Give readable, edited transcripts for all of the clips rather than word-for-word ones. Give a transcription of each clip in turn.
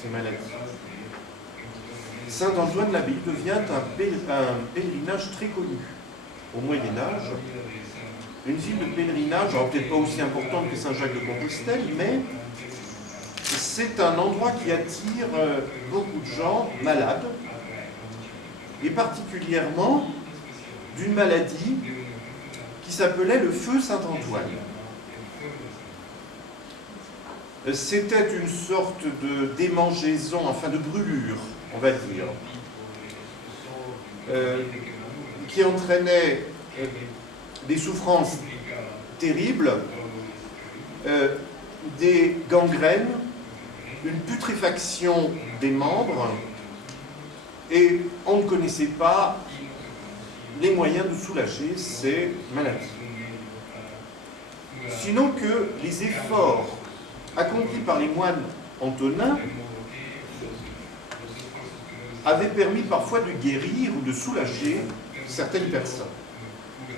ces maladies. Saint-Antoine l'Abbaye devient un pèlerinage très connu au Moyen-Âge. Une ville de pèlerinage, peut-être pas aussi importante que Saint-Jacques-de-Compostelle, mais c'est un endroit qui attire beaucoup de gens malades, et particulièrement d'une maladie qui s'appelait le feu Saint-Antoine. C'était une sorte de démangeaison, enfin de brûlure, on va dire, qui entraînait des souffrances terribles, des gangrènes, une putréfaction des membres, et on ne connaissait pas les moyens de soulager ces maladies. Sinon que les efforts accomplis par les moines antonins avaient permis parfois de guérir ou de soulager certaines personnes.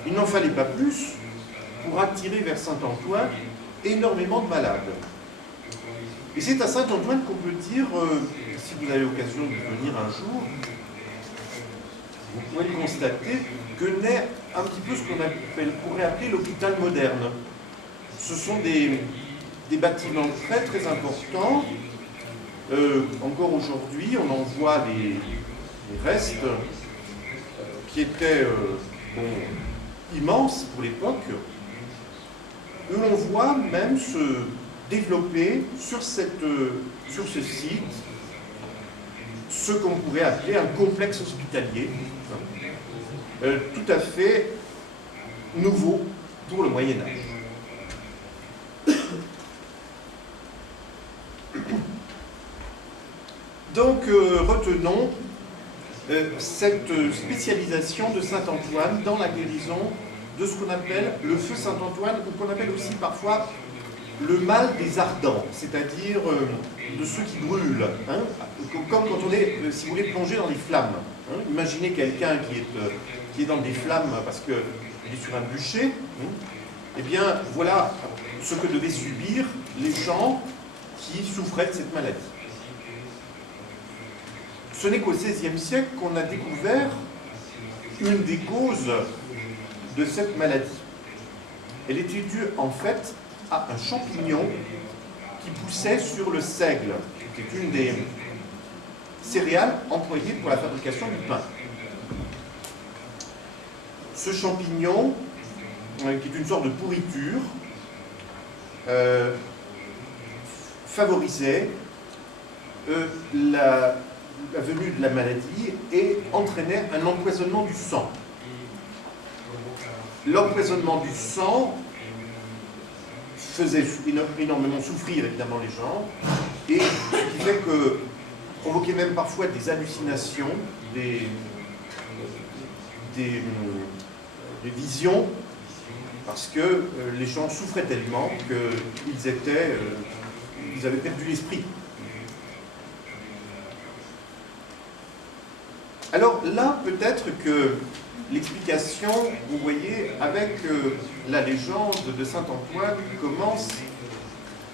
Il n'en fallait pas plus pour attirer vers Saint-Antoine énormément de malades. Et c'est à Saint-Antoine qu'on peut dire, si vous avez l'occasion de venir un jour, vous pouvez le constater, que naît un petit peu ce qu'on pourrait appeler l'hôpital moderne. Ce sont des bâtiments très très importants. Encore aujourd'hui, on en voit les restes qui étaient immenses pour l'époque, où l'on voit même se développer sur ce site ce qu'on pourrait appeler un complexe hospitalier, tout à fait nouveau pour le Moyen-Âge. Donc, retenons cette spécialisation de Saint-Antoine dans la guérison de ce qu'on appelle le feu Saint-Antoine, ou qu'on appelle aussi parfois le mal des ardents, c'est-à-dire de ceux qui brûlent, hein, comme quand on est, si vous voulez, plongé dans les flammes. Hein. Imaginez quelqu'un qui est dans des flammes parce qu'il est sur un bûcher. Hein. Eh bien, voilà ce que devaient subir les gens qui souffraient de cette maladie. Ce n'est qu'au XVIe siècle qu'on a découvert une des causes de cette maladie. Elle était due en fait à un champignon qui poussait sur le seigle, qui est une des céréales employées pour la fabrication du pain. Ce champignon, qui est une sorte de pourriture, favorisait la venue de la maladie et entraînait un empoisonnement du sang. L'empoisonnement du sang faisait énormément souffrir évidemment les gens, et ce qui fait que provoquait même parfois des hallucinations, des visions, parce que les gens souffraient tellement qu'ils avaient perdu l'esprit. Alors là, peut-être que l'explication, vous voyez, avec la légende de Saint-Antoine commence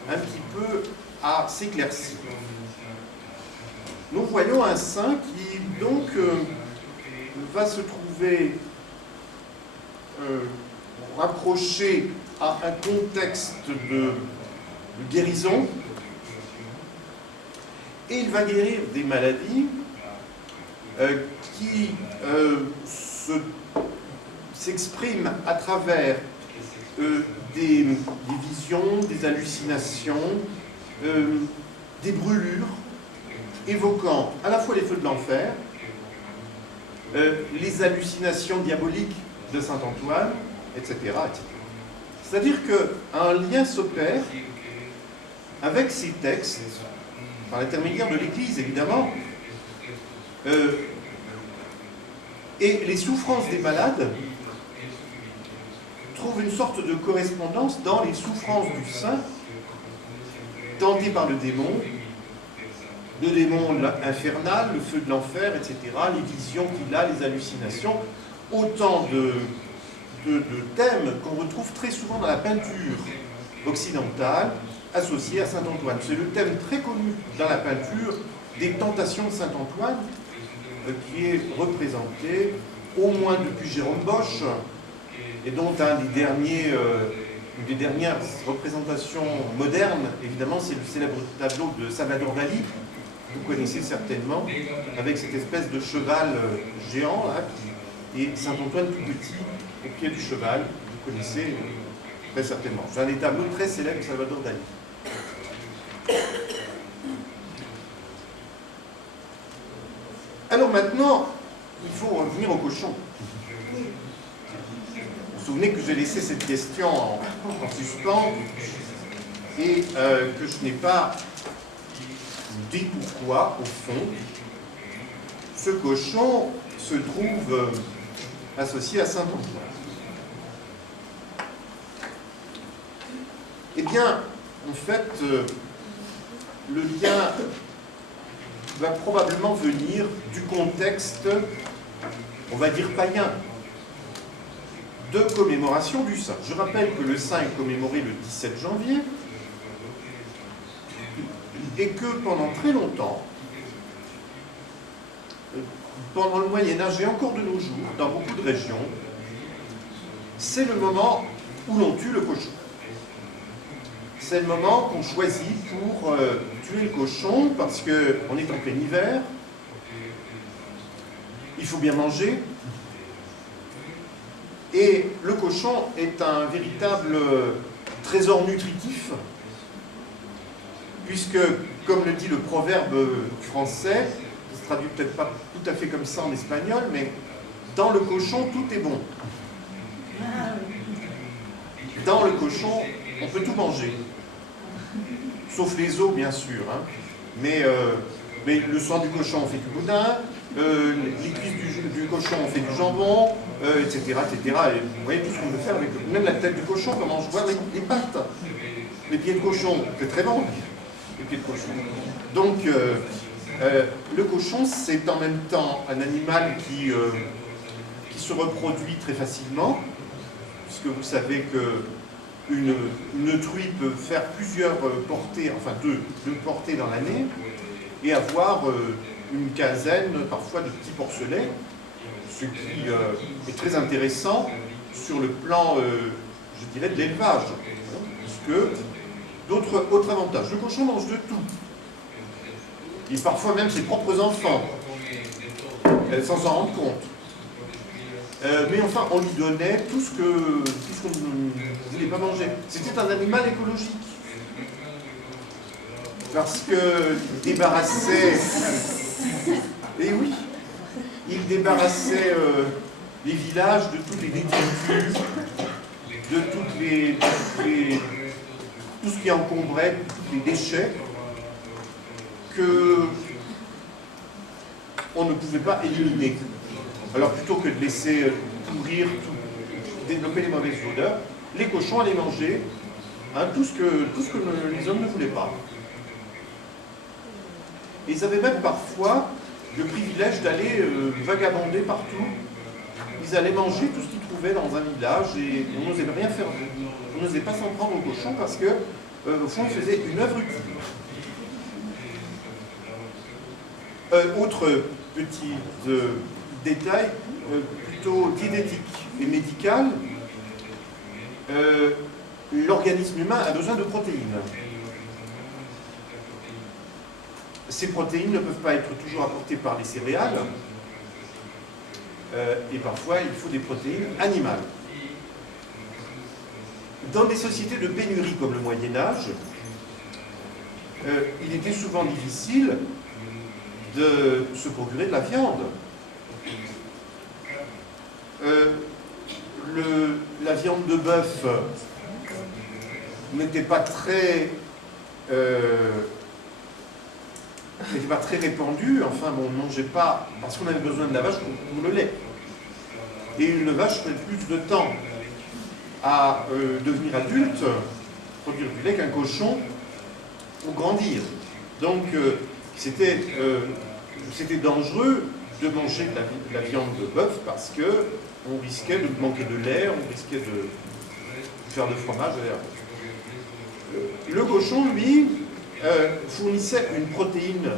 un petit peu à s'éclaircir. Nous voyons un saint qui, donc, va se trouver rapproché à un contexte de guérison, et il va guérir des maladies qui s'expriment à travers des visions, des hallucinations, des brûlures, évoquant à la fois les feux de l'enfer, les hallucinations diaboliques de Saint-Antoine, etc., etc. C'est-à-dire qu'un lien s'opère avec ces textes, par l'intermédiaire de l'Église, évidemment, et les souffrances des malades trouvent une sorte de correspondance dans les souffrances du saint, tenté par le démon infernal, le feu de l'enfer, etc., les visions qu'il a, les hallucinations, autant de thèmes qu'on retrouve très souvent dans la peinture occidentale, associé à Saint-Antoine. C'est le thème très connu dans la peinture des tentations de Saint-Antoine, qui est représenté au moins depuis Jérôme Bosch, et dont une des dernières représentations modernes, évidemment, c'est le célèbre tableau de Salvador Dali, que vous connaissez certainement, avec cette espèce de cheval géant, là, et Saint-Antoine tout petit, au pied du cheval, vous connaissez très certainement. C'est un des tableaux très célèbres de Salvador Dali. Alors maintenant, il faut revenir au cochon. Vous vous souvenez que j'ai laissé cette question en suspens et que je n'ai pas dit pourquoi, au fond, ce cochon se trouve associé à Saint-Antoine. Eh bien, en fait, le lien va probablement venir du contexte, on va dire païen, de commémoration du saint. Je rappelle que le saint est commémoré le 17 janvier et que pendant très longtemps, pendant le Moyen-Âge et encore de nos jours, dans beaucoup de régions, c'est le moment où l'on tue le cochon. C'est le moment qu'on choisit pour tuer le cochon parce qu'on est en plein hiver, il faut bien manger, et le cochon est un véritable trésor nutritif, puisque, comme le dit le proverbe français, qui se traduit peut-être pas tout à fait comme ça en espagnol, mais dans le cochon, tout est bon. Dans le cochon, on peut tout manger. Sauf les os, bien sûr. Hein. Mais le sang du cochon, on fait du boudin, les cuisses du cochon, on fait du jambon, etc., etc. Et vous voyez tout ce qu'on peut faire avec même la tête du cochon, comment je vois les pattes. Les pieds de cochon, c'est très bon, les pieds de cochon. Donc, le cochon, c'est en même temps un animal qui se reproduit très facilement, puisque vous savez que une truie peut faire plusieurs portées, enfin deux portées dans l'année, et avoir une quinzaine, parfois, de petits porcelets, ce qui est très intéressant sur le plan, je dirais, de l'élevage, puisque autres avantages. Le cochon mange de tout, et parfois même ses propres enfants, sans s'en rendre compte. Mais enfin, on lui donnait tout ce qu'on ne voulait pas manger. C'était un animal écologique. Parce qu'il débarrassait... Et oui, il débarrassait les villages de toutes les détritus, de tout ce qui encombrait, de tous les déchets que on ne pouvait pas éliminer. Alors plutôt que de laisser pourrir, développer les mauvaises odeurs, les cochons allaient manger tout ce que les hommes ne voulaient pas. Et ils avaient même parfois le privilège d'aller vagabonder partout. Ils allaient manger tout ce qu'ils trouvaient dans un village et on n'osait rien faire. On n'osait pas s'en prendre aux cochons parce que, au fond, ils faisaient une œuvre utile. Autre petit détail plutôt diététique et médical, l'organisme humain a besoin de protéines. Ces protéines ne peuvent pas être toujours apportées par les céréales, et parfois il faut des protéines animales. Dans des sociétés de pénurie comme le Moyen-Âge, il était souvent difficile de se procurer de la viande. La viande de bœuf n'était pas très répandue, enfin on ne mangeait pas, parce qu'on avait besoin de la vache pour le lait. Et une vache met plus de temps à devenir adulte, produire du lait, qu'un cochon pour grandir. Donc c'était dangereux de manger de la viande de bœuf parce qu'on risquait de manquer de lait, on risquait de faire de fromage. Le cochon, lui, fournissait une protéine